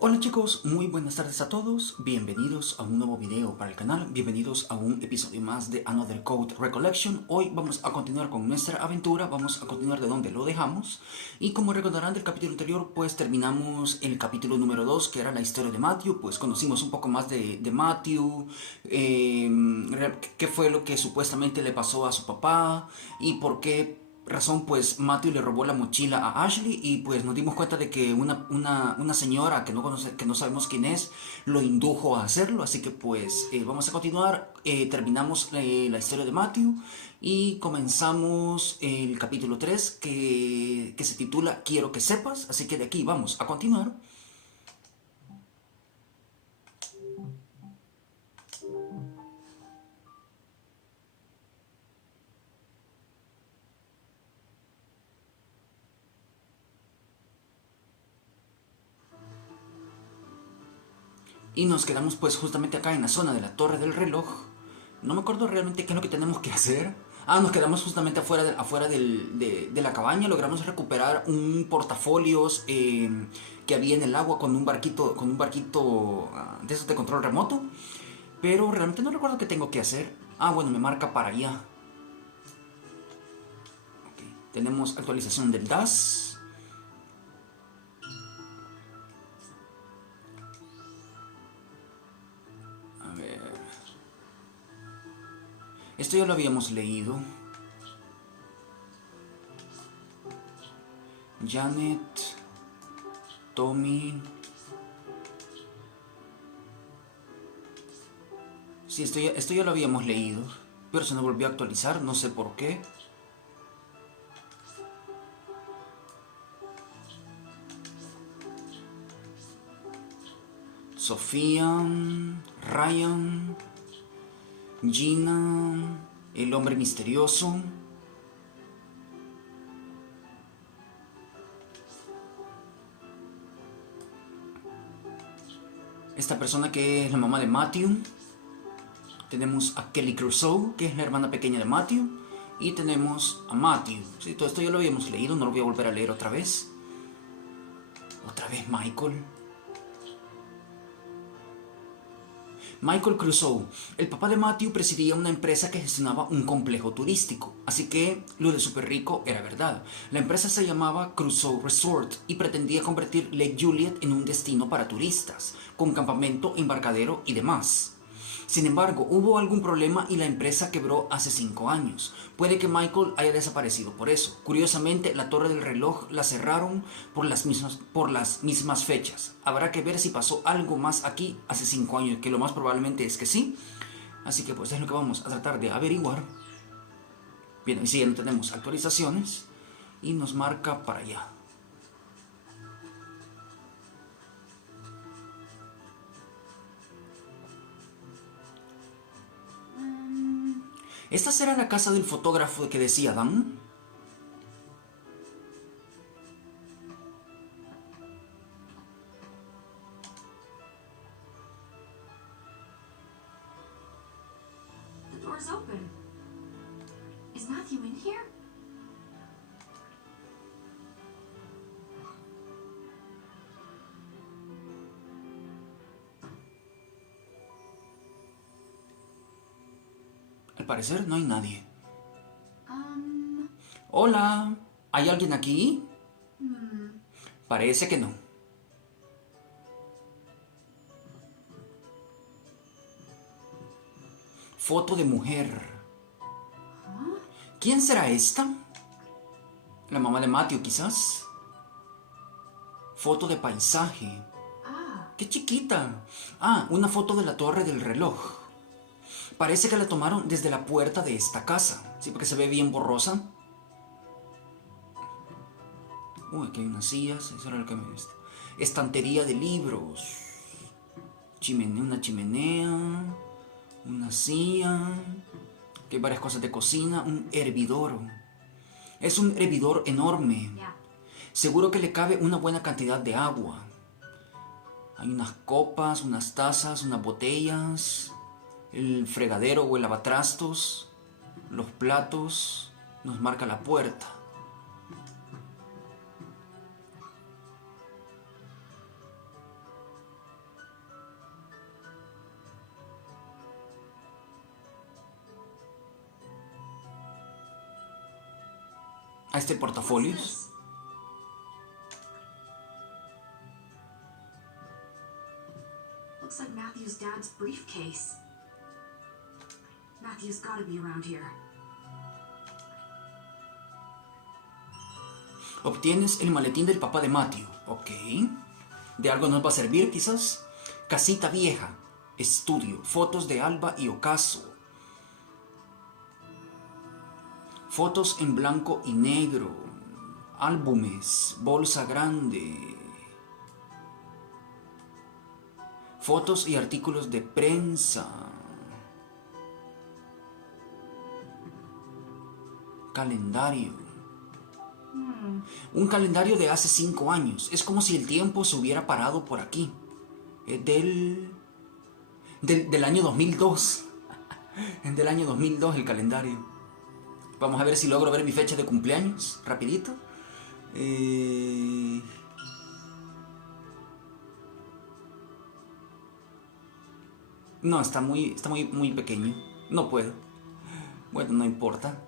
Hola chicos, muy buenas tardes a todos, bienvenidos a un nuevo video para el canal, bienvenidos a un episodio más de Another Code Recollection. Hoy vamos a continuar con nuestra aventura, vamos a continuar de donde lo dejamos. Y como recordarán del capítulo anterior, pues terminamos el capítulo número 2, que era la historia de Matthew. Pues conocimos un poco más de Matthew, qué fue lo que supuestamente le pasó a su papá y por qué razón pues Matthew le robó la mochila a Ashley, y pues nos dimos cuenta de que una señora que no sabemos quién es lo indujo a hacerlo. Así que pues vamos a continuar. Terminamos la historia de Matthew y comenzamos el capítulo 3 que se titula Quiero que sepas. Así que de aquí vamos a continuar. Y nos quedamos pues justamente acá en la zona de la torre del reloj. No me acuerdo realmente qué es lo que tenemos que hacer. Ah, nos quedamos justamente de la cabaña. Logramos recuperar un portafolios que había en el agua con un barquito de esos de control remoto. Pero realmente no recuerdo qué tengo que hacer. Ah, bueno, me marca para allá. Okay. Tenemos actualización del DAS. A ver. Esto ya lo habíamos leído. Janet, Tommy. Sí, esto ya lo habíamos leído, pero se nos volvió a actualizar, no sé por qué. Sofía, Ryan, Gina, el hombre misterioso. Esta persona que es la mamá de Matthew. Tenemos a Kelly Crusoe, que es la hermana pequeña de Matthew. Y tenemos a Matthew. Sí, todo esto ya lo habíamos leído, no lo voy a volver a leer otra vez. Otra vez Michael. Michael Crusoe, el papá de Matthew, presidía una empresa que gestionaba un complejo turístico, así que lo de súper rico era verdad. La empresa se llamaba Crusoe Resort y pretendía convertir Lake Juliet en un destino para turistas, con campamento, embarcadero y demás. Sin embargo, hubo algún problema y la empresa quebró hace 5 años. Puede que Michael haya desaparecido por eso. Curiosamente, la torre del reloj la cerraron por las mismas fechas. Habrá que ver si pasó algo más aquí hace 5 años, que lo más probablemente es que sí. Así que pues es lo que vamos a tratar de averiguar. Bien, y si ya no tenemos actualizaciones y nos marca para allá. ¿Esta será la casa del fotógrafo que decía Dan? The door's open. Is Matthew in here? Al parecer no hay nadie. Hola, ¿hay alguien aquí? Parece que no. Foto de mujer. ¿Quién será esta? La mamá de Matthew, quizás. Foto de paisaje. ¡Qué chiquita! Ah, una foto de la torre del reloj. Parece que la tomaron desde la puerta de esta casa. Sí, porque se ve bien borrosa. Uy, aquí hay unas sillas. Eso era lo que me gusta. Estantería de libros. Una chimenea. Una silla. Aquí hay varias cosas de cocina. Un hervidor. Es un hervidor enorme. Seguro que le cabe una buena cantidad de agua. Hay unas copas, unas tazas, unas botellas. El fregadero o el lavatrastos. Los platos. Nos marca la puerta. a este What's portafolios. this? Looks like Matthew's dad's briefcase. Matthew's gotta be around here. Obtienes el maletín del papá de Matthew. Ok. ¿De algo nos va a servir quizás? Casita vieja. Estudio. Fotos de Alba y Ocaso. Fotos en blanco y negro. Álbumes. Bolsa grande. Fotos y artículos de prensa. Calendario. Un calendario de hace 5 años. Es como si el tiempo se hubiera parado por aquí. Del año 2002. Del año 2002 el calendario. Vamos a ver si logro ver mi fecha de cumpleaños. Rapidito. No, está muy pequeño. No puedo. Bueno, no importa.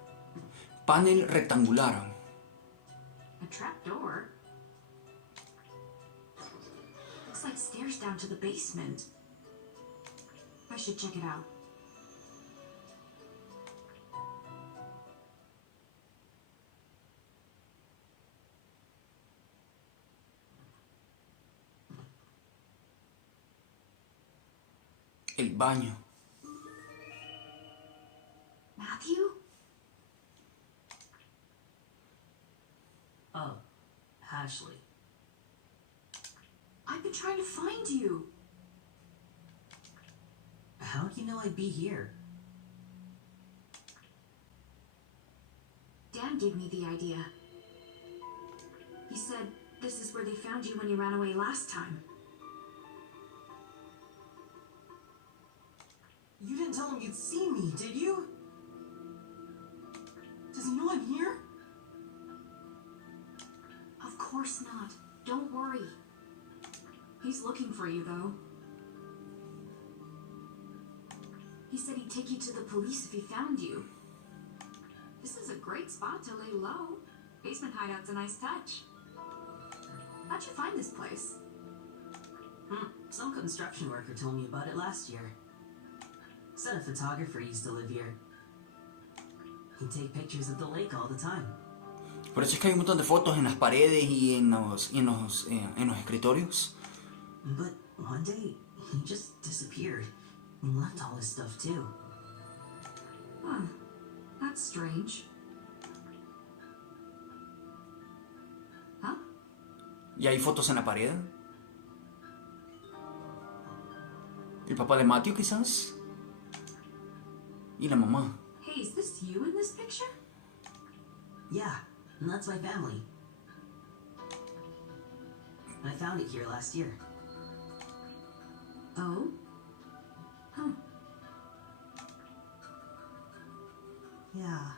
Panel rectangular. A trapdoor? Looks like stairs down to the basement. I should check it out. El baño. Matthew? Oh, Ashley. I've been trying to find you. How do you know I'd be here? Dan gave me the idea. He said this is where they found you when you ran away last time. You didn't tell him you'd seen me, did you? Does he know I'm here? Of course not. Don't worry. He's looking for you, though. He said he'd take you to the police if he found you. This is a great spot to lay low. Basement hideout's a nice touch. How'd you find this place? Some construction worker told me about it last year. Said a photographer used to live here. He'd take pictures of the lake all the time. Por eso es que hay un montón de fotos en las paredes y en los escritorios. But one day, he just disappeared and left all his stuff too. Huh. That's strange. Huh? Y hay fotos en la pared. El papá de Matthew quizás. Y la mamá. Hey, is this you in this picture? Yeah, and that's my family. I found it here last year. Oh? Huh. Yeah.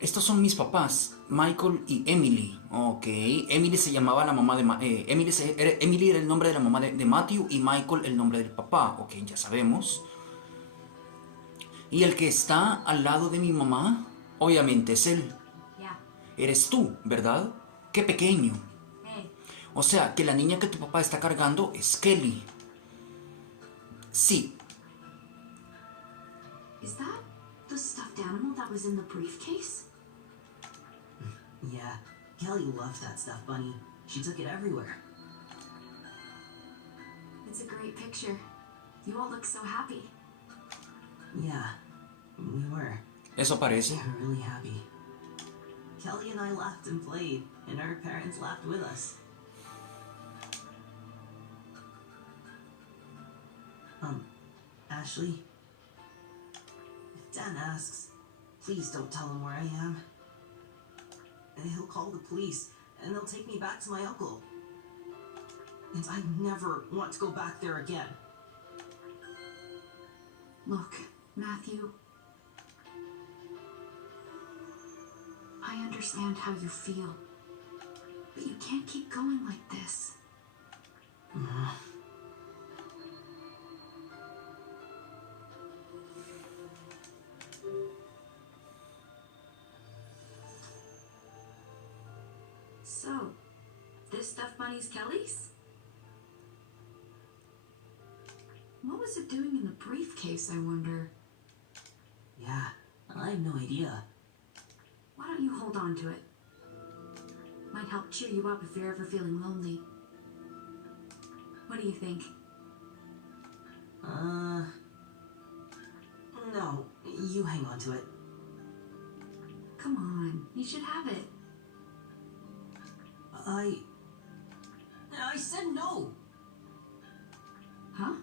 Estos son mis papás, Michael y Emily. Ok, Emily se llamaba la mamá de Emily era el nombre de la mamá de Matthew y Michael el nombre del papá. Ok, ya sabemos. Y el que está al lado de mi mamá, obviamente es él. Yeah. Eres tú, ¿verdad? Qué pequeño. Hey. O sea, que la niña que tu papá está cargando es Kelly. Sí. Is that the stuffed animal that was in the briefcase? Yeah, Kelly loved that stuff bunny. She took it everywhere. It's a great picture. You all look so happy. Yeah, we were. Eso parece. We were really happy. Kelly and I laughed and played, and our parents laughed with us. Ashley, if Dan asks, please don't tell him where I am. And he'll call the police, and they'll take me back to my uncle. And I never want to go back there again. Look, Matthew. I understand how you feel. But you can't keep going like this. So, this stuff money's Kelly's? What was it doing in the briefcase, I wonder? Yeah, I have no idea. Why don't you hold on to it? Might help cheer you up if you're ever feeling lonely. What do you think? No, you hang on to it. Come on, you should have it. I said no! Huh?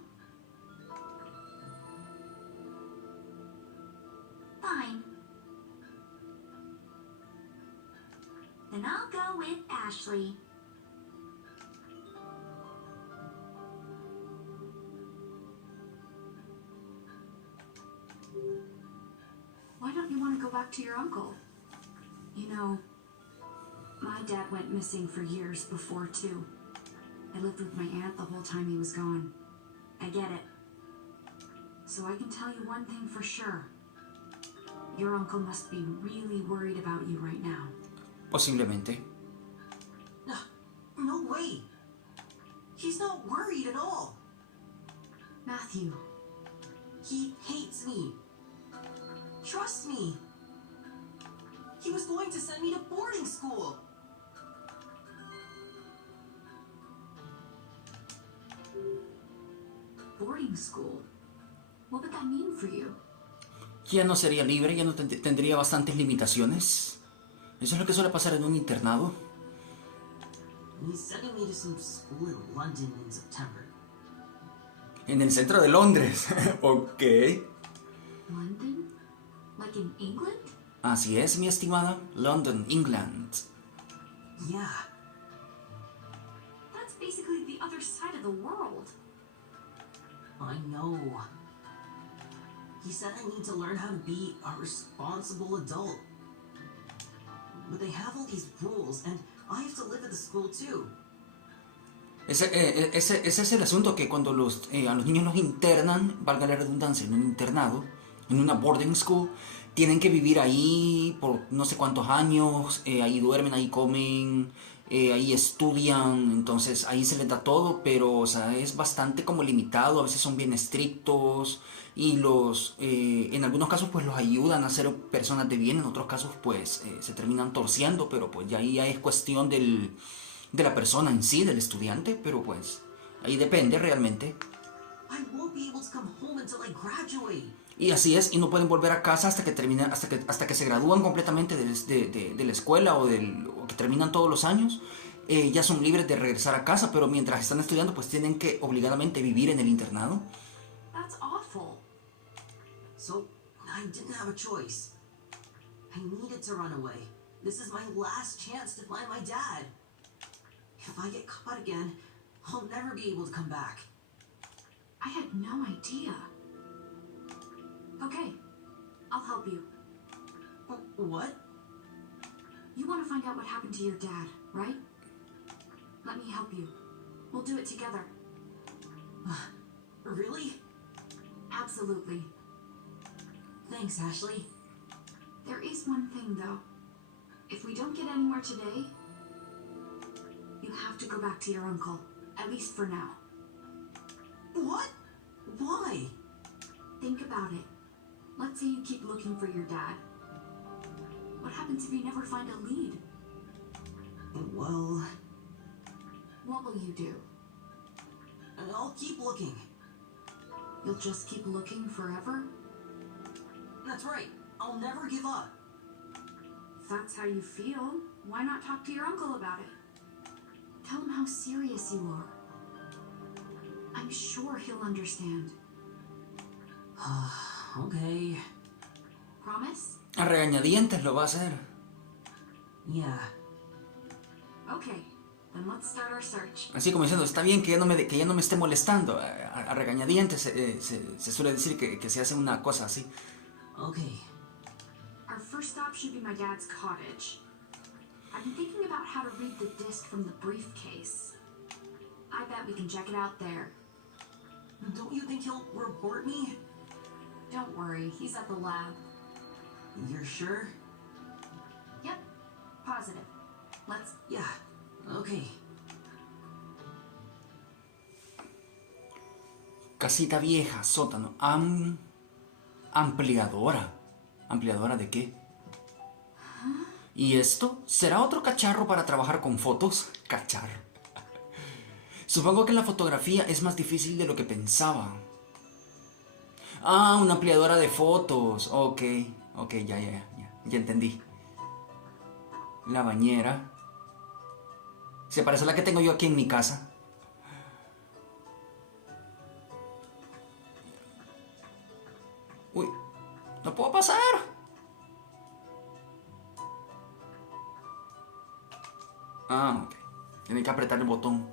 Fine. Then I'll go with Ashley. Why don't you want to go back to your uncle? You know, my dad went missing for years before, too. I lived with my aunt the whole time he was gone. I get it. So I can tell you one thing for sure. Your uncle must be really worried about you right now. Posiblemente. No way! He's not worried at all! Matthew, He hates me! Trust me! He was going to send me to boarding school! boarding school. What would that mean for you? Ya no sería libre, ya no tendría bastantes limitaciones. Eso es lo que suele pasar en un internado. He's sending me to some school in London in September. En el centro de Londres. Ok. London? Like in England? Así es, mi estimada. London, England. Yeah. That's basically the other side of the world. I know. He said I need to learn how to be a responsible adult. But they have all these rules, and I have to live at the school too. Ese es el asunto, que cuando a los niños los internan, valga la redundancia, en un internado, en una boarding school, tienen que vivir ahí por no sé cuántos años, ahí duermen, ahí comen, ahí estudian, entonces ahí se les da todo, pero o sea, es bastante como limitado, a veces son bien estrictos y en algunos casos pues los ayudan a ser personas de bien, en otros casos pues se terminan torciendo, pero pues ya ahí ya es cuestión de la persona en sí, del estudiante, pero pues ahí depende realmente. I won't be able to come home until I graduate. Y así es, y no pueden volver a casa hasta que terminan, hasta que se gradúan completamente de la escuela o que terminan todos los años. Ya son libres de regresar a casa, pero mientras están estudiando pues tienen que obligadamente vivir en el internado. That's awful. So, I didn't have a choice. I needed to run away. This is my last chance to find my dad. If I get caught again, I'll never be able to come back. I had no idea. Okay, I'll help you. What? You want to find out what happened to your dad, right? Let me help you. We'll do it together. Really? Absolutely. Thanks, Ashley. There is one thing, though. If we don't get anywhere today, you have to go back to your uncle, at least for now. What? Why? Think about it. Let's say you keep looking for your dad. What happens if you never find a lead? Well, What will you do? I'll keep looking. You'll just keep looking forever? That's right. I'll never give up. If that's how you feel, why not talk to your uncle about it? Tell him how serious you are. I'm sure he'll understand. Okay. Promise? A regañadientes lo va a hacer. Yeah. Okay, then let's start our search. Así como diciendo, está bien que ya no me esté molestando. A regañadientes se suele decir que se hace una cosa así. Okay. Our first stop should be my dad's cottage. I've been thinking about how to read the disc from the briefcase. I bet we can check it out there. Don't you think he'll report me? Don't worry, he's at the lab. You're sure? Yep, positive. Let's... Yeah. Okay. Casita vieja, sótano. Ampliadora. ¿Ampliadora de qué? ¿Y esto? ¿Será otro cacharro para trabajar con fotos? Cacharro. Supongo que la fotografía es más difícil de lo que pensaba. Ah, una ampliadora de fotos. Ok, ya entendí. La bañera. Se parece a la que tengo yo aquí en mi casa. Uy, no puedo pasar. Ah, ok. Tiene que apretar el botón.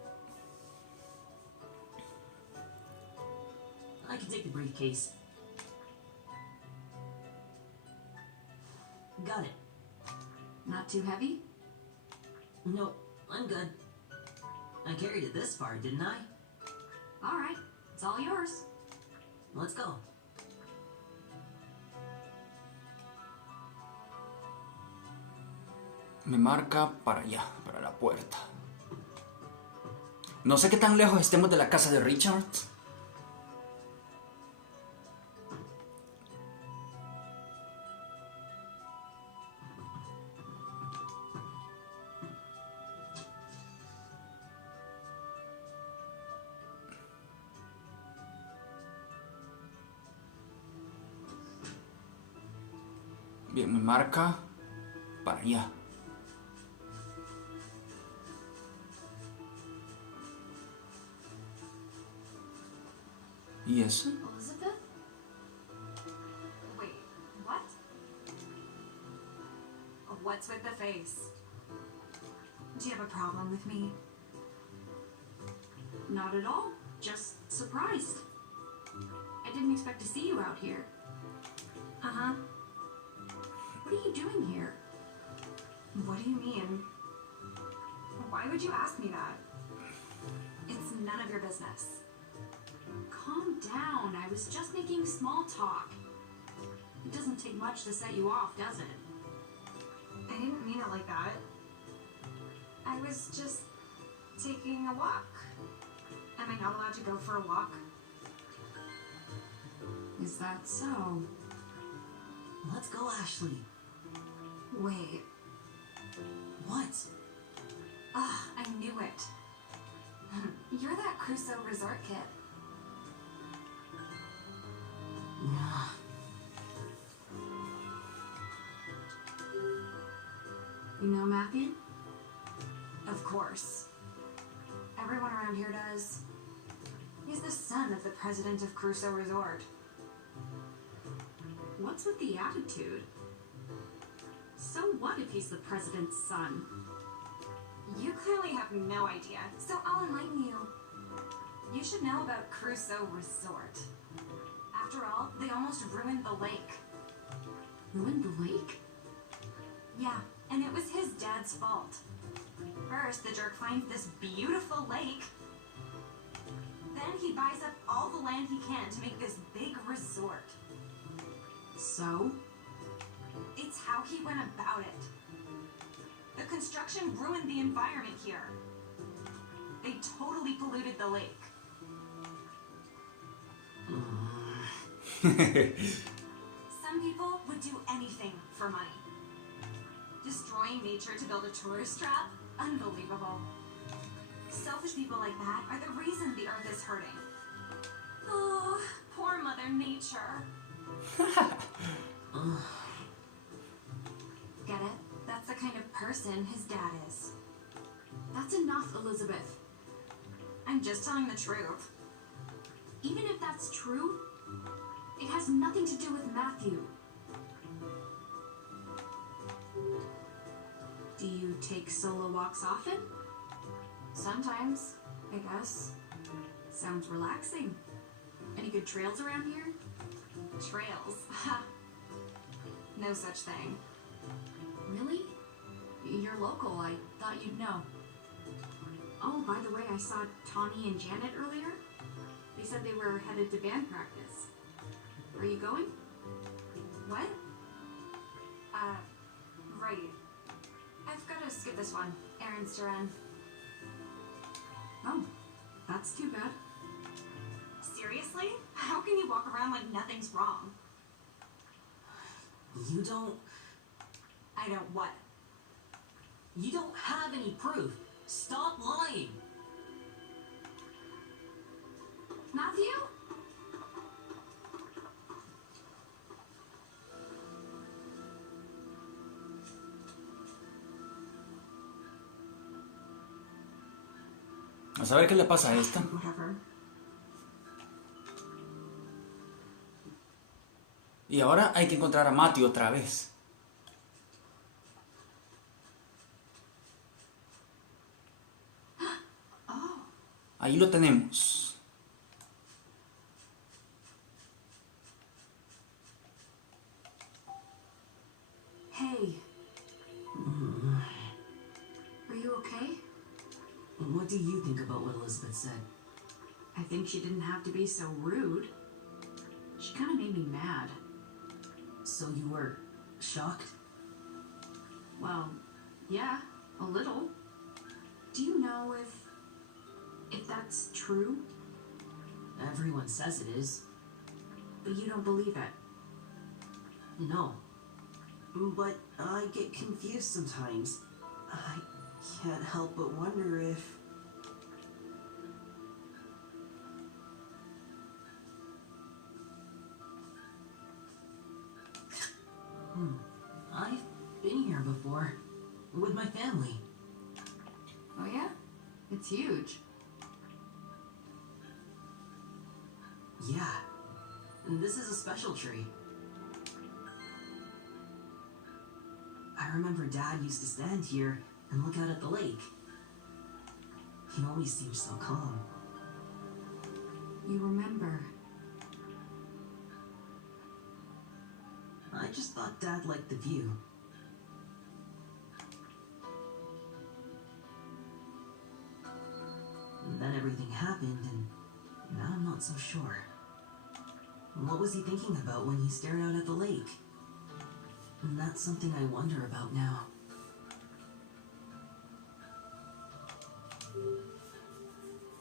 I can take the briefcase. Got it. Not too heavy? No, I'm good. I carried it this far, didn't I? Alright, it's all yours. Let's go. Me marca para allá, para la puerta. No sé qué tan lejos estemos de la casa de Richard. Bien, me marca para allá. ¿Y eso? Elizabeth? Wait, what? What's with the face? Do you have a problem with me? Not at all. Just surprised. I didn't expect to see you out here. Uh-huh. What are you doing here? What do you mean? Why would you ask me that? It's none of your business. Calm down. I was just making small talk. It doesn't take much to set you off, does it? I didn't mean it like that. I was just taking a walk. Am I not allowed to go for a walk? Is that so? Let's go, Ashley. Wait. What? Ah, I knew it. You're that Crusoe resort kid. You know Matthew? Of course. Everyone around here does. He's the son of the president of Crusoe Resort. What's with the attitude? So what if he's the president's son? You clearly have no idea, so I'll enlighten you. You should know about Crusoe Resort. After all, they almost ruined the lake. Ruined the lake? Yeah, and it was his dad's fault. First, the jerk finds this beautiful lake. Then he buys up all the land he can to make this big resort. So? It's how he went about it. The construction ruined the environment here. They totally polluted the lake. Some people would do anything for money. Destroying nature to build a tourist trap? Unbelievable. Selfish people like that are the reason the earth is hurting. Oh, poor Mother Nature. Get it? That's the kind of person his dad is. That's enough, Elizabeth. I'm just telling the truth. Even if that's true, it has nothing to do with Matthew. Do you take solo walks often? Sometimes, I guess. Sounds relaxing. Any good trails around here? Trails? Ha! No such thing. Really? You're local. I thought you'd know. Oh, by the way, I saw Tawny and Janet earlier. They said they were headed to band practice. Are you going? What? Right. I've got to skip this one. Errands to run. That's too bad. Seriously? How can you walk around like nothing's wrong? You don't... I don't what? You don't have any proof. Stop lying. Matthew? A saber qué le pasa a esta. Whatever. Y ahora hay que encontrar a Matthew otra vez. Oh, Ahí lo tenemos. hey. Are you okay? What do you think about what Elizabeth said? I think she didn't have to be so rude. She kind of made me mad. So you were shocked? Well, yeah, a little. Do you know if that's true? Everyone says it is. But you don't believe it. No. But I get confused sometimes. I can't help but wonder if... I've been here before. With my family. Oh yeah? It's huge. Yeah. And this is a special tree. I remember Dad used to stand here and look out at the lake. He always seemed so calm. You remember. I just thought Dad liked the view. And then everything happened, and now I'm not so sure. What was he thinking about when he stared out at the lake? And that's something I wonder about now.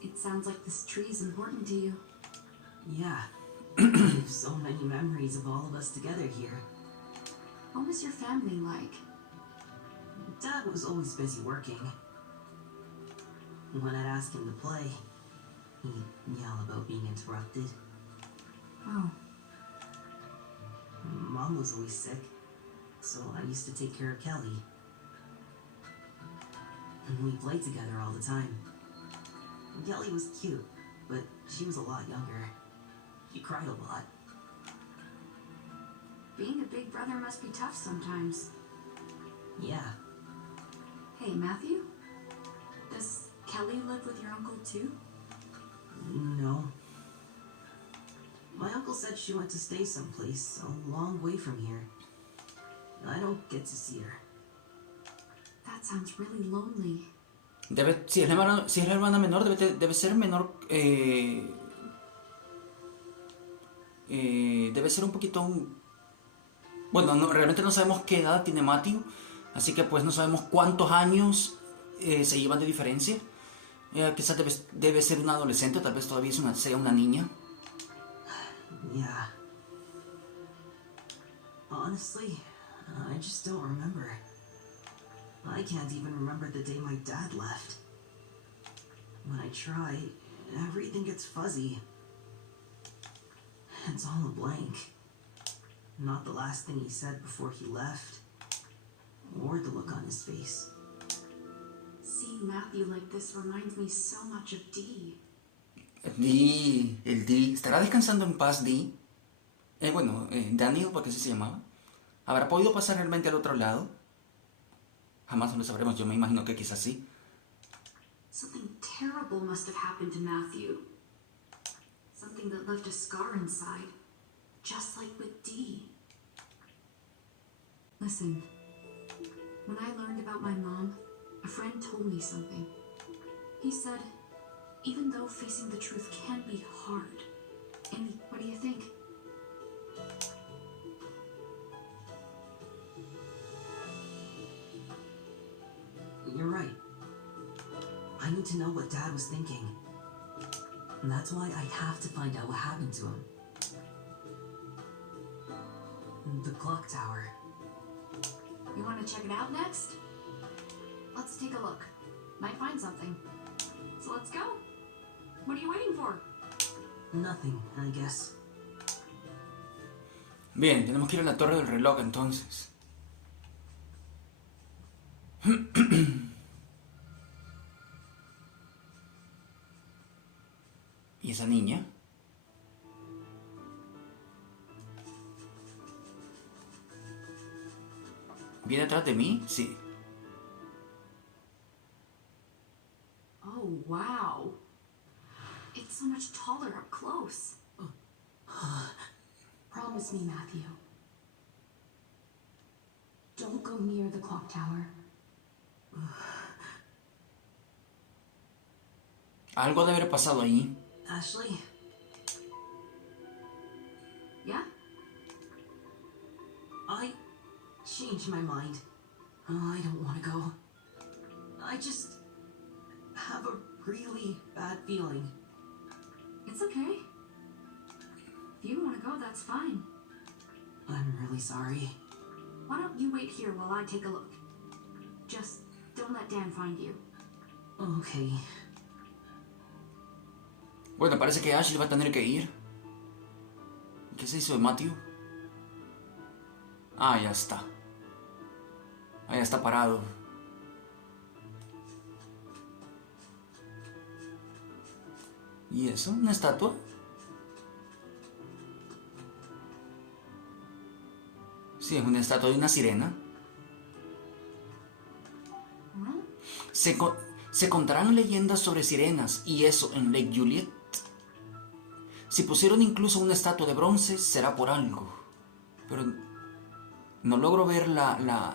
It sounds like this tree's important to you. Yeah. I have so many memories of all of us together here. What was your family like? Dad was always busy working. When I'd ask him to play, he'd yell about being interrupted. Oh, Mom was always sick, so I used to take care of Kelly. And we played together all the time. Kelly was cute, but she was a lot younger. She cried a lot. being a big brother must be tough sometimes. Yeah, Hey, Matthew? Does Kelly live with your uncle too? no. My uncle said she went to stay someplace a long way from here. I don't get to see her. That sounds really lonely. Si es la hermana menor, debe ser menor. Debe ser un poquito. Bueno, realmente no sabemos qué edad tiene Matthew. Así que pues no sabemos cuántos años se llevan de diferencia. Quizás debe ser una adolescente, tal vez todavía sea una niña. Yeah. Honestly, I just don't remember. I can't even remember the day my dad left. When I try, everything gets fuzzy. It's all a blank. Not the last thing he said before he left, or the look on his face. Seeing Matthew like this reminds me so much of Dee. El Dee. ¿Estará descansando en paz, Dee? Daniel, porque así se llamaba. ¿Habrá podido pasar realmente al otro lado? Jamás lo sabremos, yo me imagino que quizás sí. Something terrible must have happened to Matthew. Something that left a scar inside. Just like with Dee. Listen, when I learned about my mom, a friend told me something. He said, even though facing the truth can be hard. Amy, what do you think? You're right. I need to know what Dad was thinking. And that's why I have to find out what happened to him. The clock tower. You want to check it out next? Let's take a look. Might find something. So let's go. What are you waiting for? Nothing, I guess. Bien, tenemos que ir a la torre del reloj entonces. ¿Y esa niña? ¿Viene atrás de mí? Sí. Oh, wow. It's so much taller up close. Promise me, Matthew. Don't go near the clock tower. Algo debe haber pasado ahí. Ashley? Yeah? I changed my mind. Oh, I don't want to go. I just have a really bad feeling. It's okay. If you don't want to go, that's fine. I'm really sorry. Why don't you wait here while I take a look? Just don't let Dan find you. Okay. Bueno, parece que Ashley va a tener que ir. ¿Qué se hizo de Matthew? Ah, ya está. Ah, ya está parado. ¿Y eso? ¿Una estatua? Sí, es una estatua de una sirena. Se contarán leyendas sobre sirenas y eso en Lake Juliet. Si pusieron incluso una estatua de bronce, será por algo. Pero no logro ver la...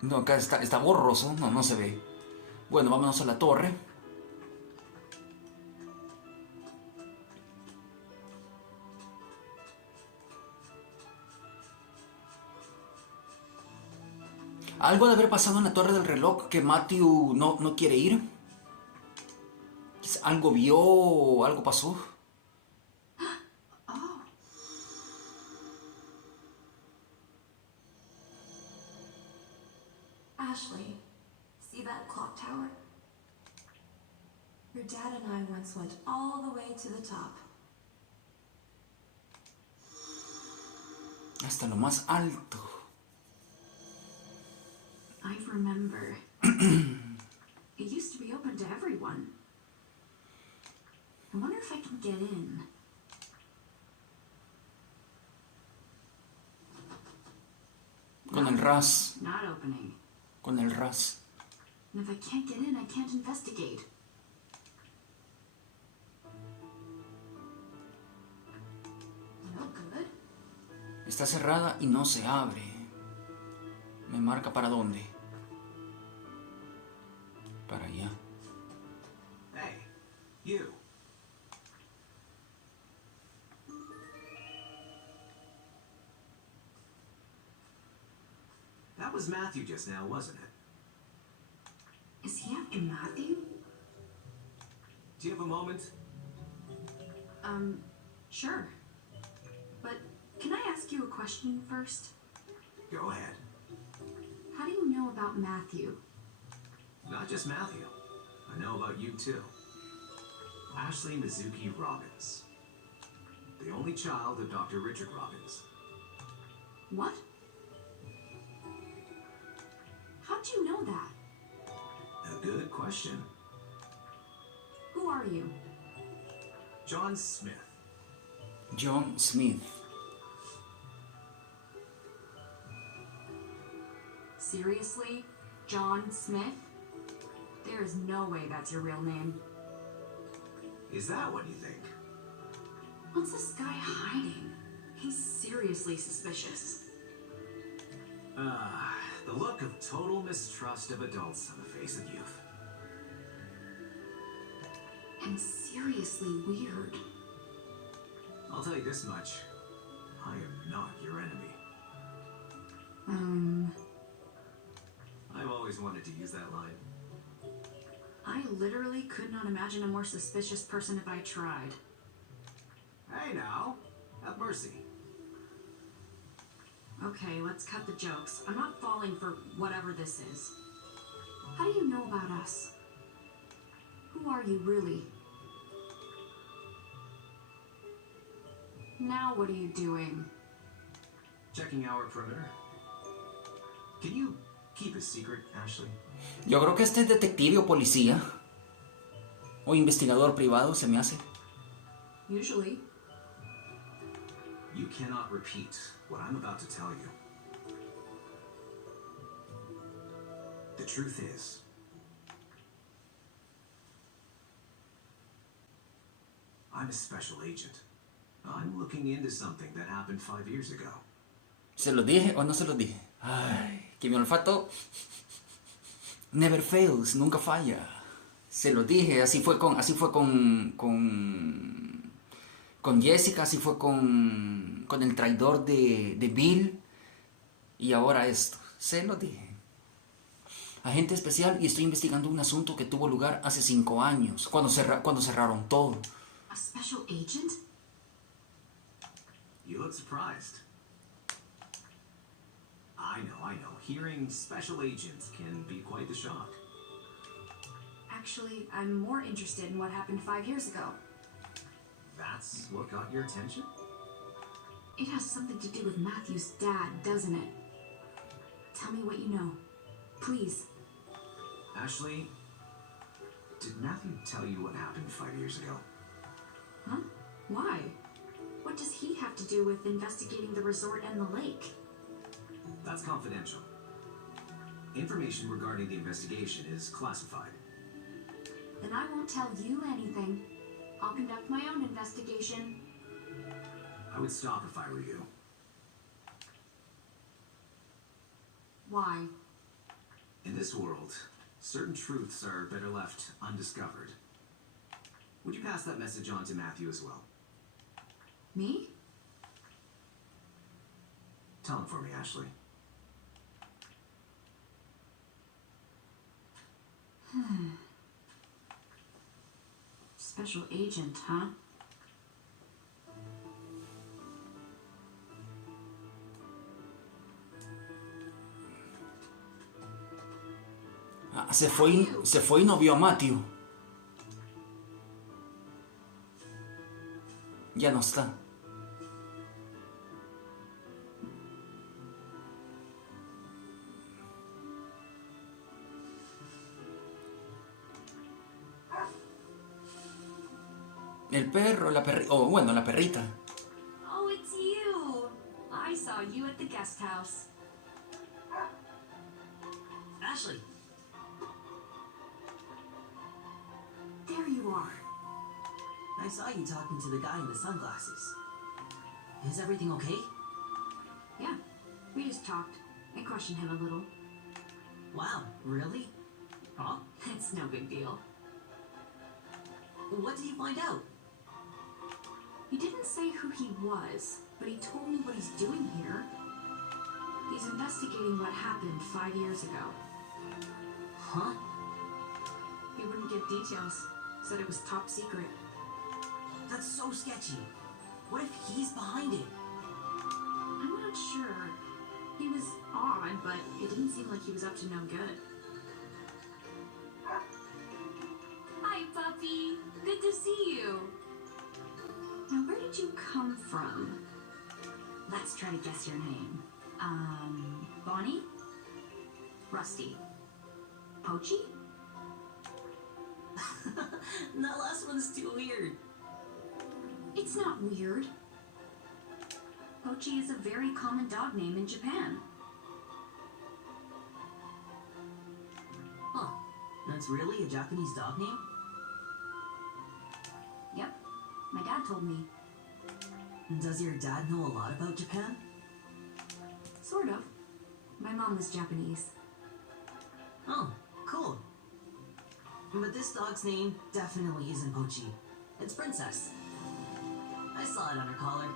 No, acá está borroso. No se ve. Bueno, vámonos a la torre. Algo de haber pasado en la torre del reloj que Matthew no quiere ir. Algo vio o algo pasó. Ashley, see that clock tower? Your dad and I once went all the way to the top. Hasta lo más alto. I remember. It used to be open to everyone. I wonder if I can get in. Con el ras. Not opening. Con el ras. And if I can't get in, I can't investigate. No good. Está cerrada y no se abre. Me marca para dónde. Para allá. Hey, you. That was Matthew just now, wasn't it? Is he after Matthew? Do you have a moment? Sure. But can I ask you a question first? Go ahead. How do you know about Matthew? Not just Matthew. I know about you too. Ashley Mizuki Robbins. The only child of Dr. Richard Robbins. What? How'd you know that? A good question. Who are you? John Smith. John Smith. Seriously? John Smith? There is no way that's your real name. Is that what you think? What's this guy hiding? He's seriously suspicious. The look of total mistrust of adults on the face of youth. And seriously weird. I'll tell you this much. I am not your enemy. I've always always wanted to use that line. I literally could not imagine a more suspicious person if I tried. Hey now, have mercy. Okay, let's cut the jokes. I'm not falling for whatever this is. How do you know about us? Who are you really? Now what are you doing? Checking our perimeter. Can you keep a secret, Ashley? Yo creo que este es detective o policía. O investigador privado, se me hace. Usually. You cannot repeat what I'm about to tell you. The truth is, I'm a special agent. I'm looking into something that happened 5 years ago. ¿Se lo dije o no se lo dije? Ay, que mi olfato never fails, nunca falla. Se lo dije, así fue con Jessica, así fue con el traidor de Bill. Y ahora esto, se lo dije. Agente especial y estoy investigando un asunto que tuvo lugar hace 5 años, cuando cerraron todo. A special agent? You look surprised. I know. Hearing special agents can be quite the shock. Actually, I'm more interested in what happened 5 years ago. That's what got your attention? It has something to do with Matthew's dad, doesn't it? Tell me what you know. Please. Ashley, did Matthew tell you what happened 5 years ago? Huh? Why? What does he have to do with investigating the resort and the lake? That's confidential. Information regarding the investigation is classified. Then I won't tell you anything. I'll conduct my own investigation. I would stop if I were you. Why? In this world, certain truths are better left undiscovered. Would you pass that message on to Matthew as well? Me? Tell him for me, Ashley. Special agent, huh? Se fue y no vio a Matthew. Ya no está. El perro, la perrita, bueno, la perrita. Oh, it's you. I saw you at the guest house. Ashley, There you are. I saw you talking to the guy in the sunglasses. Is everything okay? Yeah, we just talked. I questioned him a little. Wow, really? Huh? It's no big deal. What did you find out? He didn't say who he was, but he told me what he's doing here. He's investigating what happened 5 years ago. Huh? He wouldn't give details. Said it was top secret. That's so sketchy. What if he's behind it? I'm not sure. He was odd, but it didn't seem like he was up to no good. Hi, puppy. Good to see you. Now, where did you come from? Let's try to guess your name. Bonnie? Rusty? Pochi? That last one's too weird. It's not weird. Pochi is a very common dog name in Japan. Huh. That's really a Japanese dog name? Yep. My dad told me. Does your dad know a lot about Japan? Sort of. My mom was Japanese. Oh, cool. But this dog's name definitely isn't Pochi. It's Princess. I saw it on her collar.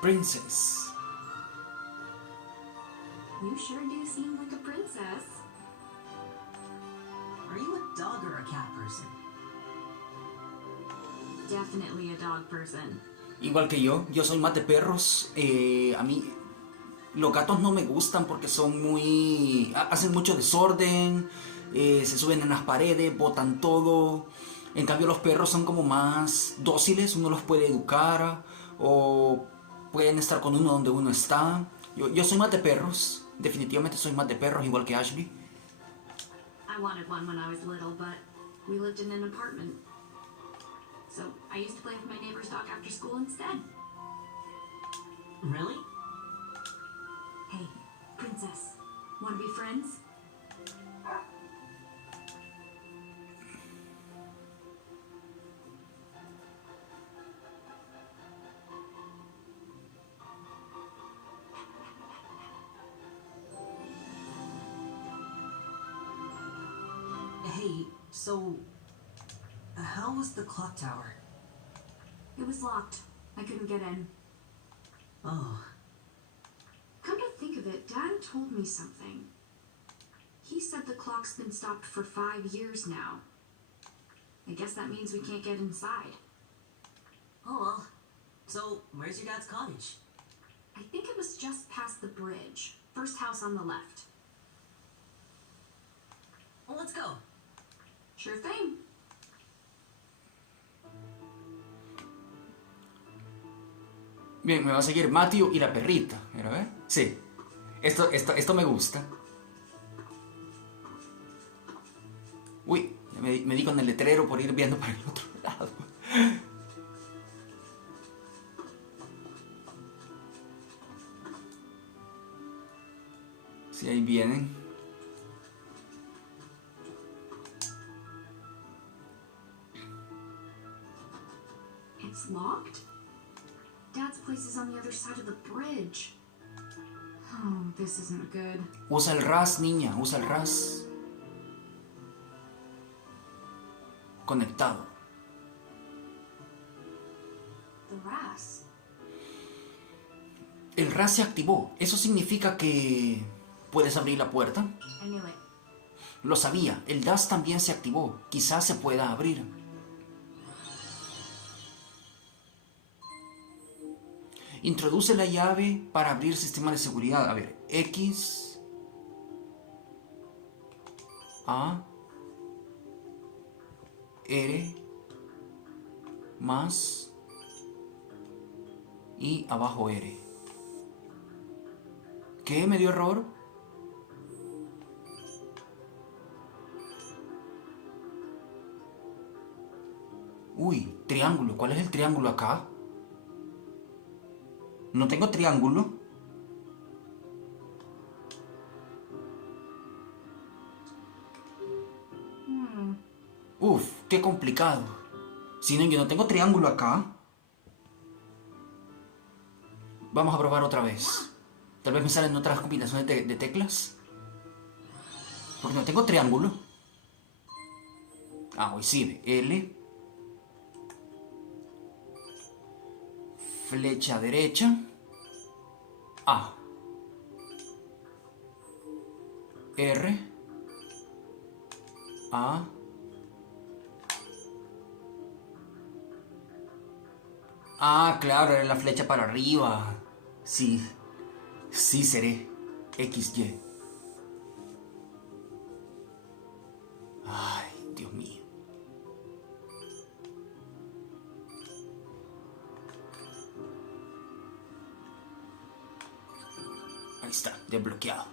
Princess. You sure do seem like a princess. Are you a dog or a cat person? Definitely a dog person. Igual que yo soy más de perros. A mí los gatos no me gustan porque son muy... hacen mucho desorden, se suben en las paredes, botan todo. En cambio los perros son como más dóciles, uno los puede educar o pueden estar con uno donde uno está. Yo soy más de perros, definitivamente soy más de perros, igual que Ashley. I wanted one when I was little, but we lived in an apartment. So I used to play with my neighbor's dog after school instead. Really? Hey, princess, wanna be friends? Hey, so... how was the clock tower? It was locked. I couldn't get in. Oh, Come to think of it, Dad told me something. He said the clock's been stopped for 5 years now. I guess that means we can't get inside. oh well. So, where's your dad's cottage? I think it was just past the bridge. First house on the left. Well, let's go. Sure thing. Bien, me va a seguir Matthew y la perrita. ¿Mira, ve? Sí. Esto me gusta. Uy, me di con el letrero por ir viendo para el otro lado. Sí, ahí vienen. It's locked? Dad's place is on the other side of the bridge. Oh, this isn't good. Usa el RAS, niña, usa el RAS. Conectado. The RAS. El RAS se activó. Eso significa que puedes abrir la puerta. I knew it. Lo sabía. El DAS también se activó. Quizás se pueda abrir. Introduce la llave para abrir sistema de seguridad. A ver, X A R más y abajo R. ¿Qué? ¿Me dio error? Uy, triángulo. ¿Cuál es el triángulo acá? No tengo triángulo. Uf, qué complicado. Si no, yo no tengo triángulo acá. Vamos a probar otra vez. Tal vez me salen otras combinaciones de teclas. Porque no tengo triángulo. Ah, hoy sí, L. Flecha derecha. A. R. A. Ah, claro, era la flecha para arriba. Sí. Sí seré. XY. Ay, Dios mío. Ahí está, desbloqueado.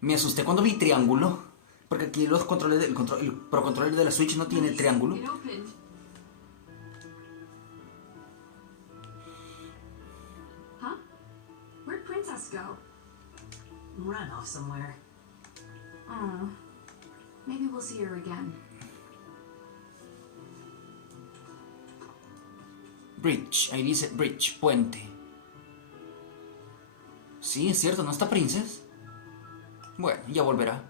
Me asusté cuando vi triángulo. Porque aquí los controles el Pro Controller de la Switch no tiene triángulo. It opened. Huh? Where'd Princess go? Ran off somewhere. Oh. Maybe we'll see her again. Bridge, ahí dice bridge, puente. Sí, es cierto, ¿no está Princess? Bueno, ya volverá.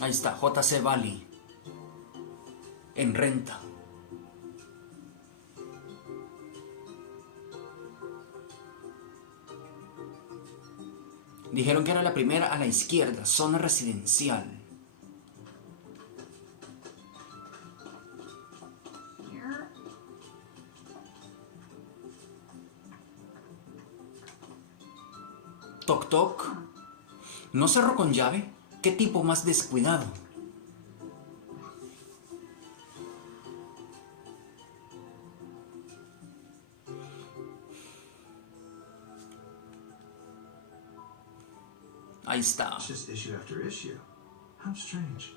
Ahí está, JC Valley. En renta. Dijeron que era la primera a la izquierda, zona residencial. Here. Toc toc. ¿No cerró con llave? ¿Qué tipo más descuidado? Ahí está. It's just issue after issue. How strange.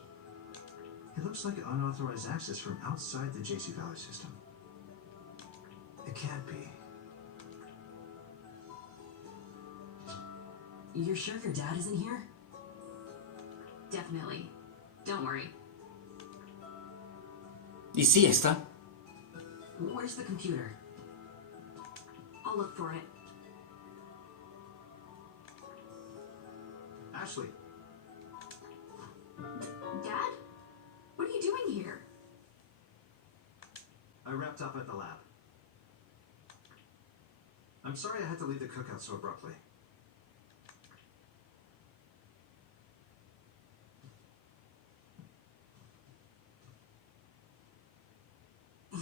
It looks like unauthorized access from outside the JC Valley system. It can't be. You're sure your dad isn't here? Definitely. Don't worry. Y sí está. Where's the computer? I'll look for it. Ashley, Dad? What are you doing here? I wrapped up at the lab. I'm sorry I had to leave the cookout so abruptly.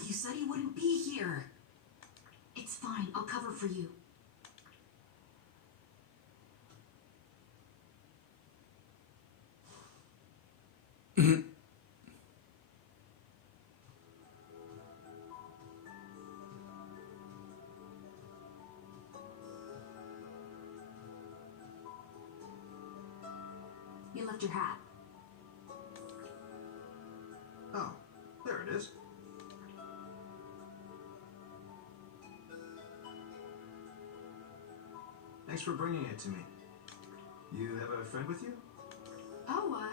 You said he wouldn't be here. It's fine. I'll cover for you. You left your hat. Oh, there it is. Thanks for bringing it to me. You have a friend with you? Oh,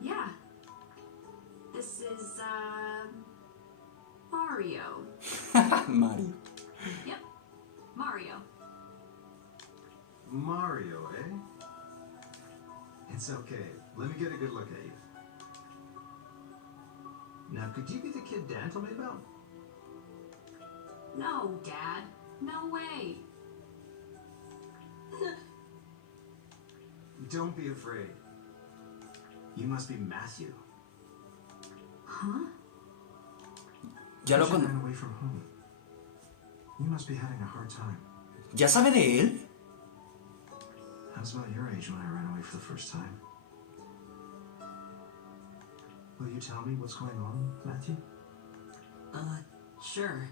yeah. This is, Mario. Mario. Yep, Mario. Mario, eh? It's okay. Let me get a good look at you. Now, could you be the kid Dan told me about? No, Dad. No way. Don't be afraid. You must be Matthew. Huh? Ya lo You con... ran away from home. You must be having a hard time. ¿Ya sabe de él? I was about your age when I ran away for the first time. Will you tell me what's going on, Matthew? Sure.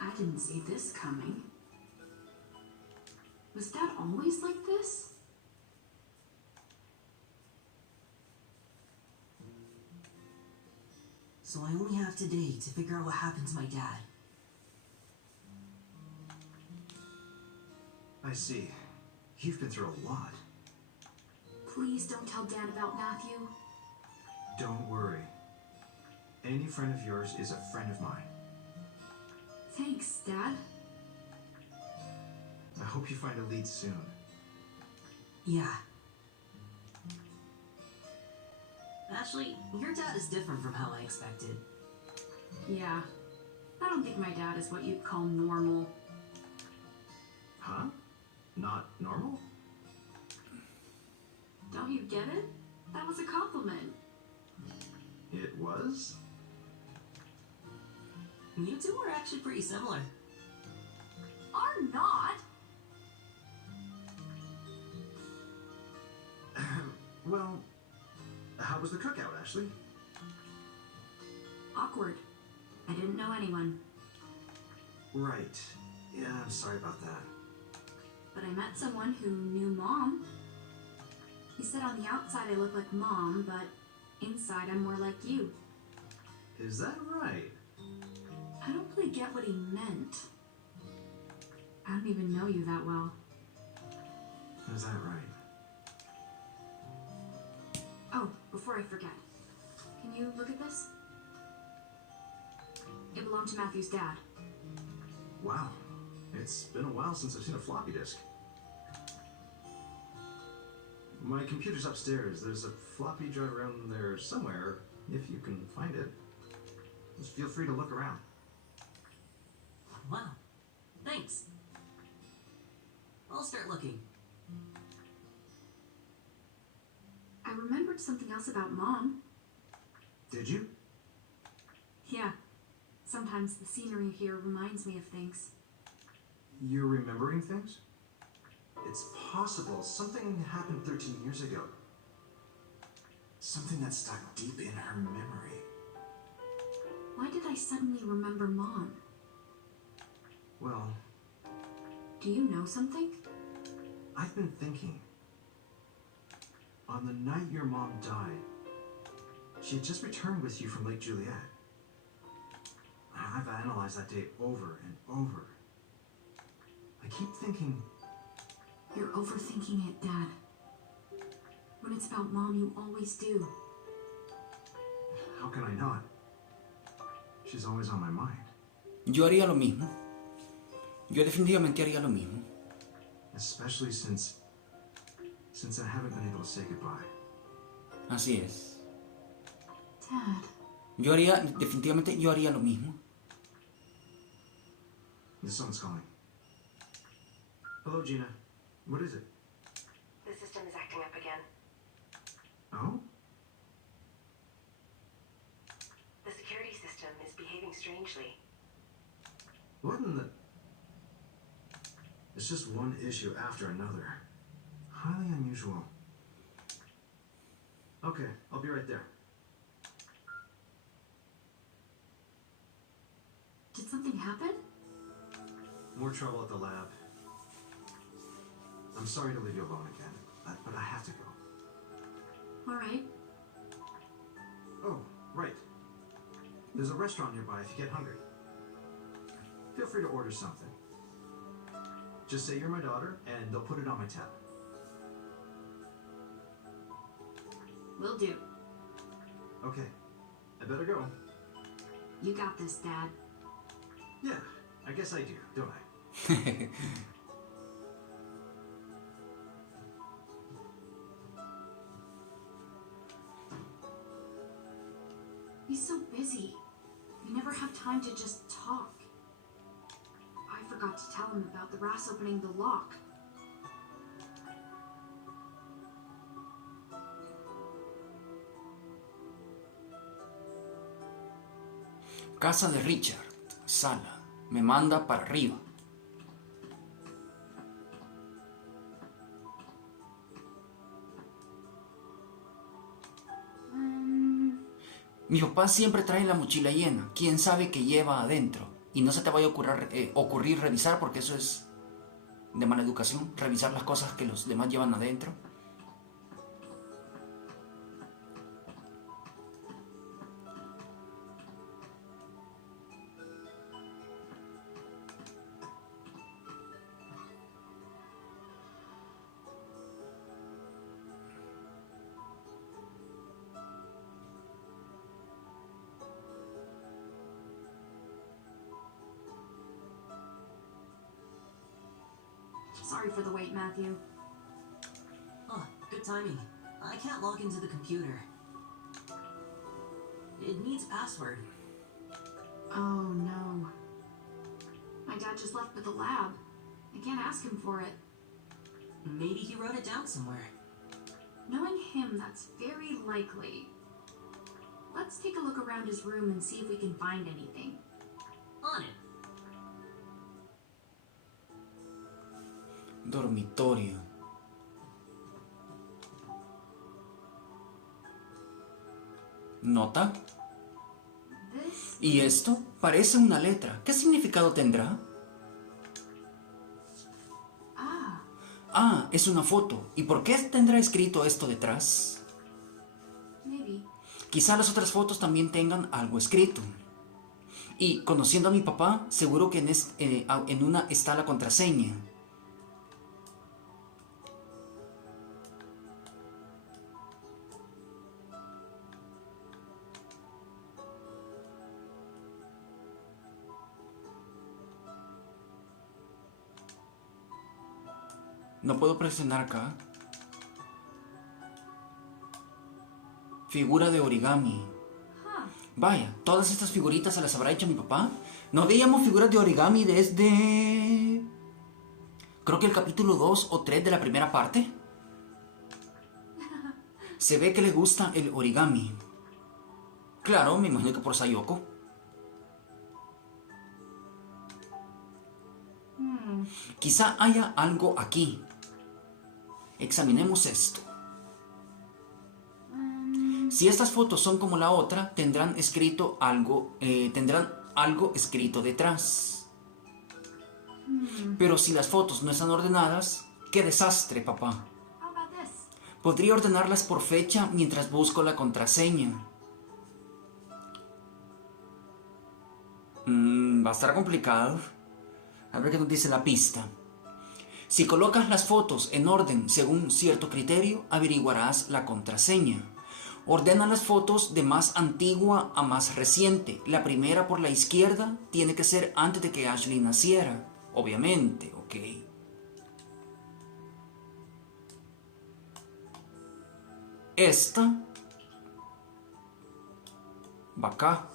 I didn't see this coming. Was Dad always like this? So I only have today to figure out what happened to my dad. I see. You've been through a lot. Please don't tell Dad about Matthew. Don't worry. Any friend of yours is a friend of mine. Thanks, Dad. I hope you find a lead soon. Yeah. Ashley, your dad is different from how I expected. Yeah. I don't think my dad is what you'd call normal. Huh? Not normal? Don't you get it? That was a compliment. It was? You two are actually pretty similar. Are not. Well, how was the cookout, Ashley? Awkward. I didn't know anyone. Right. Yeah, I'm sorry about that. But I met someone who knew Mom. He said on the outside I look like Mom, but inside I'm more like you. Is that right? I don't really get what he meant. I don't even know you that well. Is that right? Oh, before I forget. Can you look at this? It belonged to Matthew's dad. Wow. It's been a while since I've seen a floppy disk. My computer's upstairs. There's a floppy drive around there somewhere, if you can find it. Just feel free to look around. Wow. Thanks. I'll start looking. I remembered something else about Mom. Did you? Yeah. Sometimes the scenery here reminds me of things. You're remembering things? It's possible something happened 13 years ago. Something that stuck deep in her memory. Why did I suddenly remember Mom? Well, Do you know something? I've been thinking. On the night your mom died, she had just returned with you from Lake Juliet. I've analyzed that day over and over. I keep thinking, You're overthinking it, Dad. When it's about Mom, you always do. how can I not? She's always on my mind. Yo haría lo mismo. Yo definitivamente haría lo mismo. Especially since I haven't been able to say goodbye. Así es. Dad, Yo haría, definitivamente yo haría lo mismo. Someone's calling. Hello, Gina. What is it? The system is acting up again. Oh? The security system is behaving strangely. What in the... It's just one issue after another. Highly unusual. Okay, I'll be right there. did something happen? More trouble at the lab. I'm sorry to leave you alone again, but I have to go. All right. Oh, right. There's a restaurant nearby if you get hungry. Feel free to order something. Just say you're my daughter, and they'll put it on my tab. Will do. Okay, I better go. You got this, Dad. Yeah, I guess I do, don't I? He's so busy. We never have time to just talk. I forgot to tell him about the rats opening the lock. Casa de Richard. Sala. Me manda para arriba. Mi papá siempre trae la mochila llena. ¿Quién sabe qué lleva adentro? Y no se te vaya a ocurrir revisar, porque eso es de mala educación. Revisar las cosas que los demás llevan adentro. Sorry for the wait, Matthew. Oh, good timing. I can't log into the computer. It needs password. Oh no. My dad just left for the lab. I can't ask him for it. Maybe he wrote it down somewhere. Knowing him, that's very likely. Let's take a look around his room and see if we can find anything. On it. Dormitorio. Nota. This... ¿Y esto? Parece una letra. ¿Qué significado tendrá? Ah, Ah, es una foto. ¿Y por qué tendrá escrito esto detrás? maybe. Quizá las otras fotos también tengan algo escrito. Y conociendo a mi papá, seguro que en una está la contraseña. No puedo presionar acá. Figura de origami. Huh. Vaya, todas estas figuritas se las habrá hecho mi papá. No veíamos figuras de origami desde... creo que el capítulo 2 o 3 de la primera parte. Se ve que le gusta el origami. Claro, me imagino que por Sayoko. Quizá haya algo aquí. Examinemos esto. Si estas fotos son como la otra, tendrán algo escrito detrás. Pero si las fotos no están ordenadas, ¡qué desastre, papá! How about this? Podría ordenarlas por fecha mientras busco la contraseña. Va a estar complicado. A ver qué nos dice la pista. Si colocas las fotos en orden según cierto criterio, averiguarás la contraseña. Ordena las fotos de más antigua a más reciente. La primera por la izquierda tiene que ser antes de que Ashley naciera. Obviamente, ok. Esta va acá.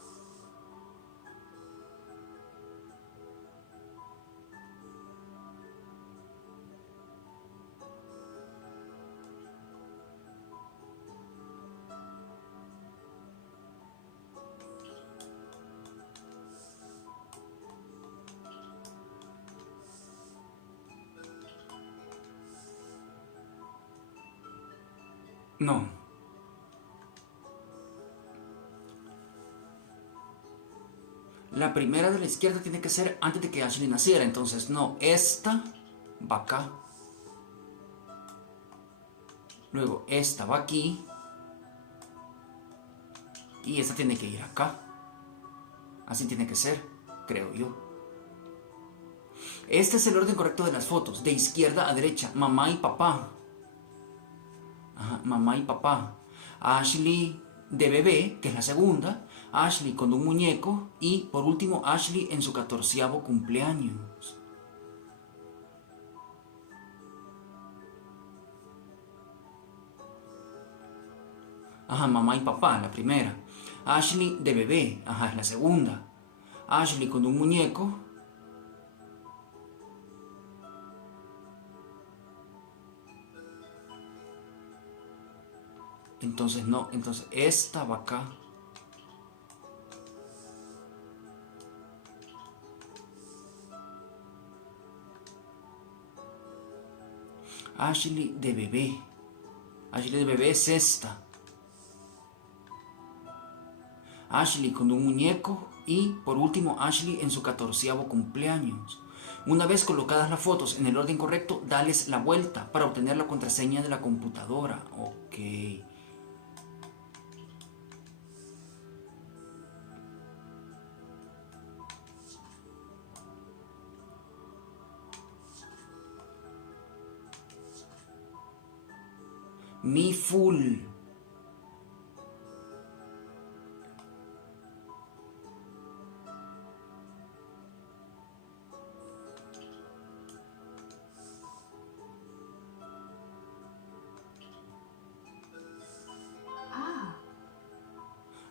No. La primera de la izquierda tiene que ser antes de que Ashley naciera. Entonces, no. Esta va acá. Luego, esta va aquí. Y esta tiene que ir acá. Así tiene que ser, creo yo. Este es el orden correcto de las fotos. De izquierda a derecha. Mamá y papá. Ajá, mamá y papá. Ashley de bebé, que es la segunda. Ashley con un muñeco. Y por último, Ashley en su 14º cumpleaños. Ajá, mamá y papá, la primera. Ashley de bebé, ajá, es la segunda. Ashley con un muñeco. Entonces no, entonces esta va acá. Ashley de bebé. Ashley de bebé es esta. Ashley con un muñeco y por último Ashley en su 14º cumpleaños. Una vez colocadas las fotos en el orden correcto, dales la vuelta para obtener la contraseña de la computadora. Ok. Mi full.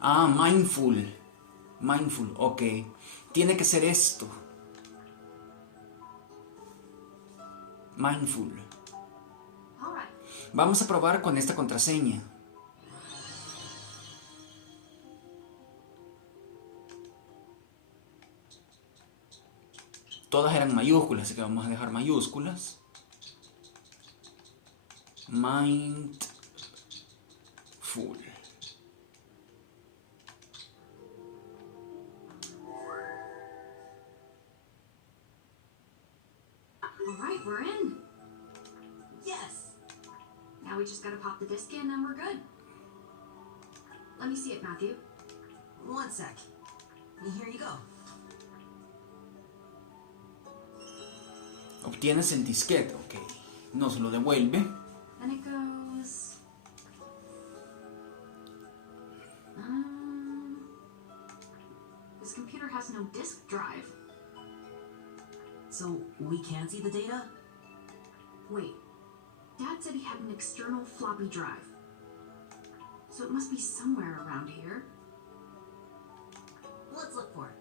Ah, mindful. Mindful, ok. Tiene que ser esto. Mindful. All right. Vamos a probar con esta contraseña. Todas eran mayúsculas, así que vamos a dejar mayúsculas. Mindful. All right, we're in. Yes! Now we just gotta pop the disc in and we're good. Let me see it, Matthew. One sec. Here you go. Obtienes el disquete, ok. Nos lo devuelve. And it goes... This computer has no disk drive. So we can't see the data? Wait. Dad said he had an external floppy drive. So it must be somewhere around here. Let's look for it.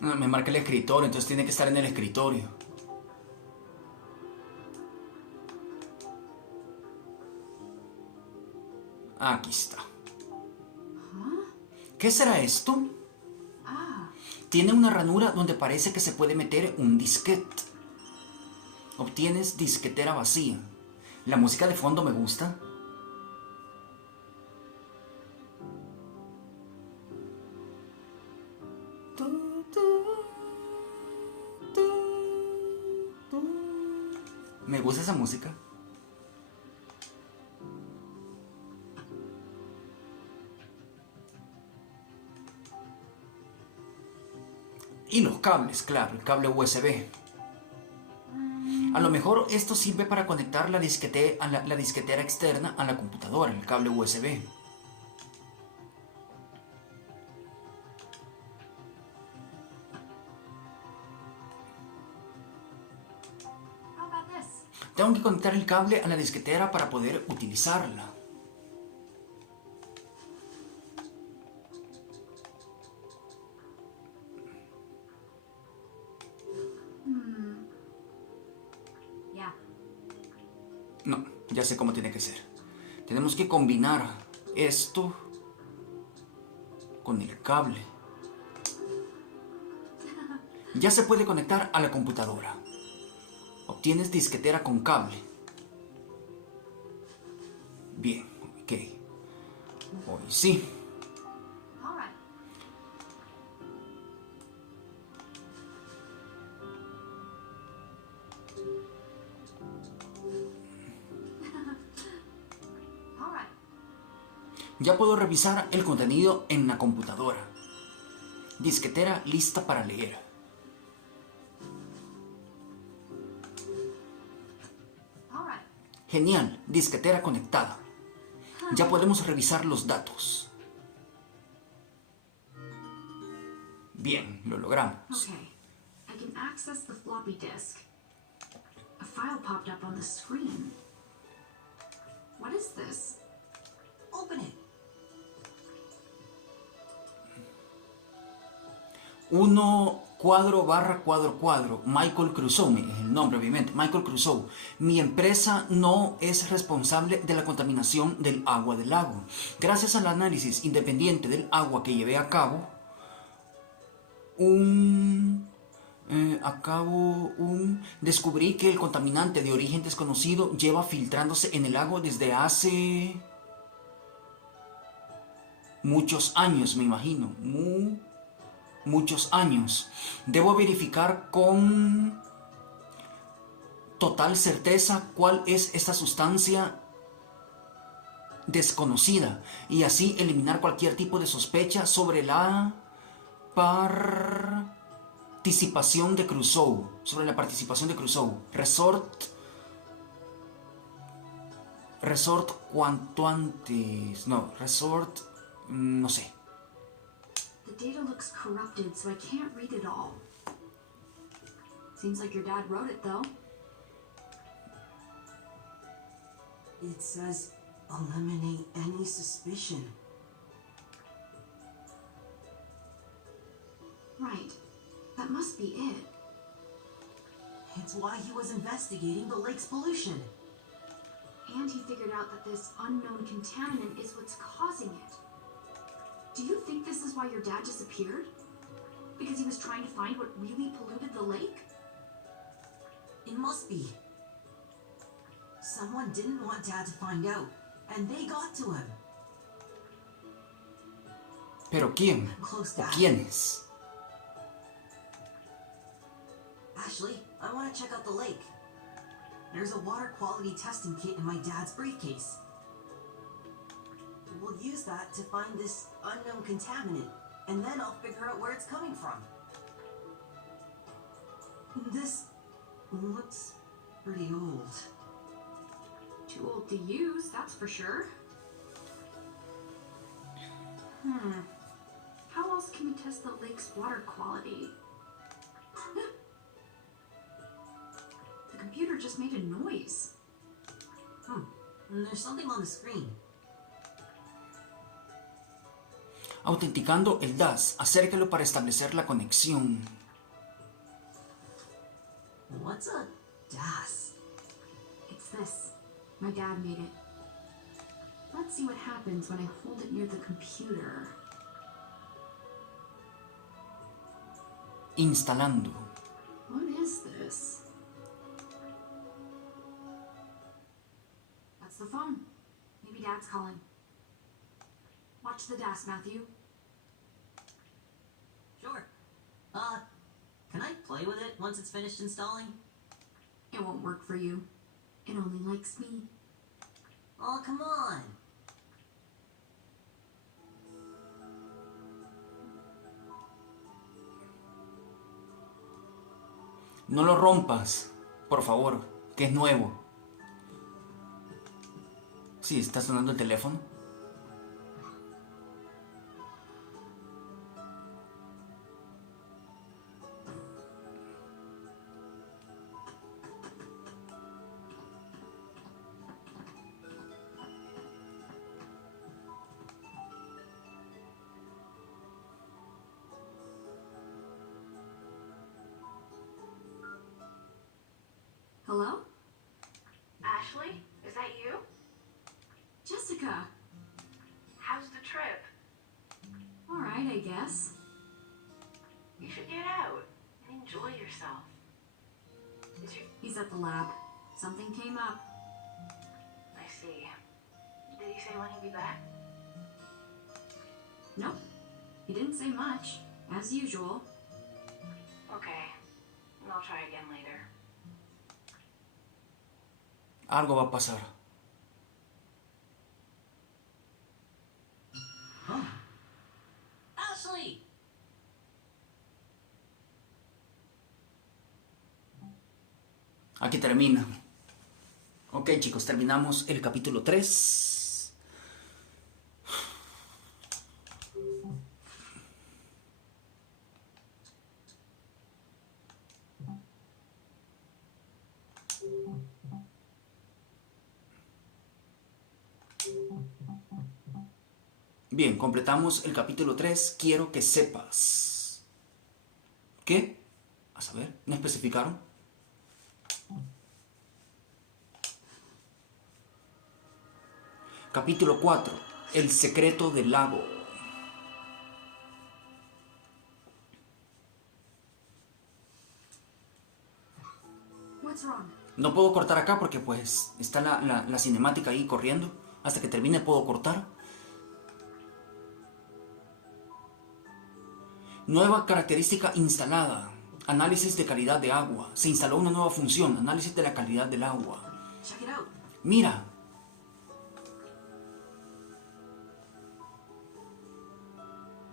Me marca el escritorio, entonces tiene que estar en el escritorio. Aquí está. ¿Qué será esto? Tiene una ranura donde parece que se puede meter un disquete. Obtienes disquetera vacía. La música de fondo me gusta. Me gusta esa música. Y los cables, claro, el cable USB. A lo mejor esto sirve para conectar la disquetera externa a la computadora, el cable USB. How about this? Tengo que conectar el cable a la disquetera para poder utilizarla. Yeah. No, ya sé cómo tiene que ser. Tenemos que combinar esto con el cable. Ya se puede conectar a la computadora. Obtienes disquetera con cable. Bien, ok. Hoy sí. All right. All right. Ya puedo revisar el contenido en la computadora. Disquetera lista para leer. All right. Genial, disquetera conectada. Ya podemos revisar los datos. Bien, lo logramos. Okay. I can access the floppy disk. A file popped up on the screen. What is this? Open it. 1 cuadro barra cuadro cuadro. Michael Crusoe, es el nombre obviamente. Michael Crusoe. Mi empresa no es responsable de la contaminación del agua del lago. Gracias al análisis independiente del agua que llevé a cabo, descubrí que el contaminante de origen desconocido lleva filtrándose en el lago desde hace muchos años, me imagino. Muchos años. Debo verificar con total certeza cuál es esta sustancia desconocida y así eliminar cualquier tipo de sospecha sobre la participación de Crusoe. Resort cuanto antes. No, resort. No sé. The data looks corrupted, so I can't read it all. Seems like your dad wrote it, though. It says, eliminate any suspicion. Right. That must be it. It's why he was investigating the lake's pollution. And he figured out that this unknown contaminant is what's causing it. Do you think this is why your dad disappeared? Because he was trying to find what really polluted the lake? It must be. Someone didn't want Dad to find out, and they got to him. ¿Pero quién? Close, ¿O Dad. quiénes? Ashley, I want to check out the lake. There's a water quality testing kit in my dad's briefcase. We'll use that to find this unknown contaminant, and then I'll figure out where it's coming from. This looks pretty old. Too old to use, that's for sure. How else can we test the lake's water quality? The computer just made a noise. There's something on the screen. Autenticando el DAS. Acércalo para establecer la conexión. What's a DAS? It's this. My dad made it. Let's see what happens when I hold it near the computer. Instalando. What is this? That's the phone. Maybe Dad's calling. Watch the DAS, Matthew. Sure. Can I play with it once it's finished installing? It won't work for you. It only likes me. Oh, come on. No lo rompas, por favor, que es nuevo. Sí, está sonando el teléfono. Hello? Ashley, is that you? Jessica. How's the trip? All right, I guess. You should get out and enjoy yourself. He's at the lab. Something came up. I see. Did he say when he'd be back? Nope. He didn't say much, as usual. Okay. I'll try again later. Algo va a pasar. Ashley! Aquí termina. Ok, chicos, terminamos el capítulo 3. Bien, completamos el capítulo 3. Quiero que sepas. ¿Qué? A saber, ¿no especificaron? Capítulo 4. El secreto del lago. What's wrong? No puedo cortar acá porque pues está la cinemática ahí corriendo. Hasta que termine puedo cortar. Nueva característica instalada. Análisis de calidad de agua. Se instaló una nueva función. Análisis de la calidad del agua. Check it out. Mira.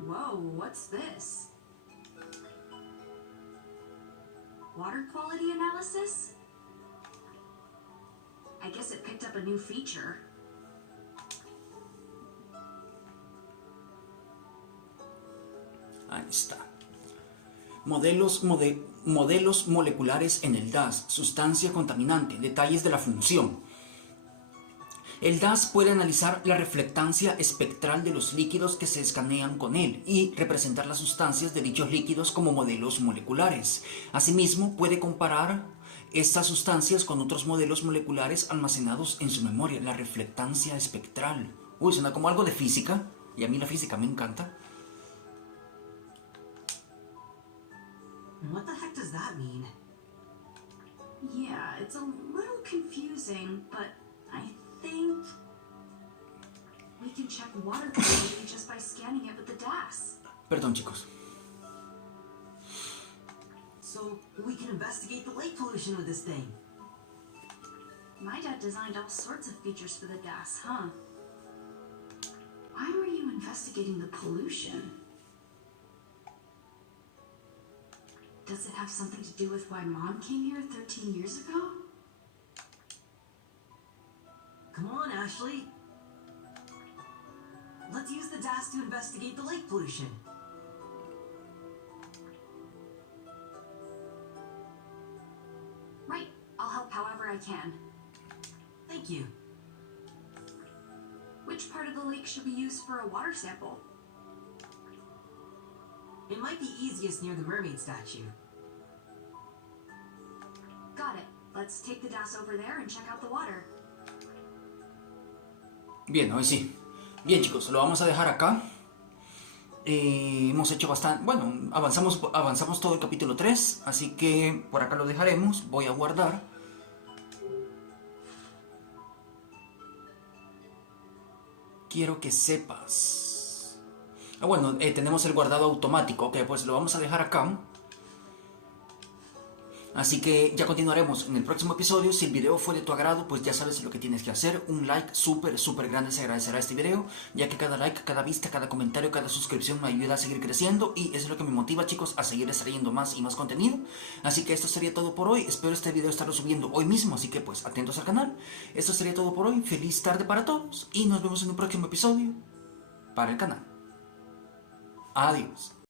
Whoa, what's this? Water quality analysis? I guess it picked up a new feature. Ahí está. Modelos moleculares en el DAS. Sustancia contaminante. Detalles de la función. El DAS puede analizar la reflectancia espectral de los líquidos que se escanean con él y representar las sustancias de dichos líquidos como modelos moleculares. Asimismo, puede comparar estas sustancias con otros modelos moleculares almacenados en su memoria. La reflectancia espectral. Uy, suena como algo de física. Y a mí la física me encanta. What the heck does that mean? Yeah, it's a little confusing, but I think we can check water quality just by scanning it with the DAS. Perdón, chicos. So, we can investigate the lake pollution with this thing. My dad designed all sorts of features for the DAS, huh? Why were you investigating the pollution? Does it have something to do with why Mom came here 13 years ago? Ashley. Let's use the DAS to investigate the lake pollution. Right. I'll help however I can. Thank you. Which part of the lake should we use for a water sample? It might be easiest near the mermaid statue. Got it. Let's take the DAS over there and check out the water. Bien, hoy sí. Bien, chicos, lo vamos a dejar acá. Hemos hecho bastante... Bueno, avanzamos todo el capítulo 3, así que por acá lo dejaremos. Voy a guardar. Quiero que sepas. Bueno, tenemos el guardado automático. Ok, pues lo vamos a dejar acá. Así que ya continuaremos en el próximo episodio. Si el video fue de tu agrado, pues ya sabes lo que tienes que hacer. Un like súper grande se agradecerá a este video, ya que cada like, cada vista, cada comentario, cada suscripción me ayuda a seguir creciendo y es lo que me motiva, chicos, a seguir trayendo más y más contenido. Así que esto sería todo por hoy. Espero este video estarlo subiendo hoy mismo, así que pues atentos al canal. Esto sería todo por hoy. Feliz tarde para todos y nos vemos en un próximo episodio para el canal. Adiós.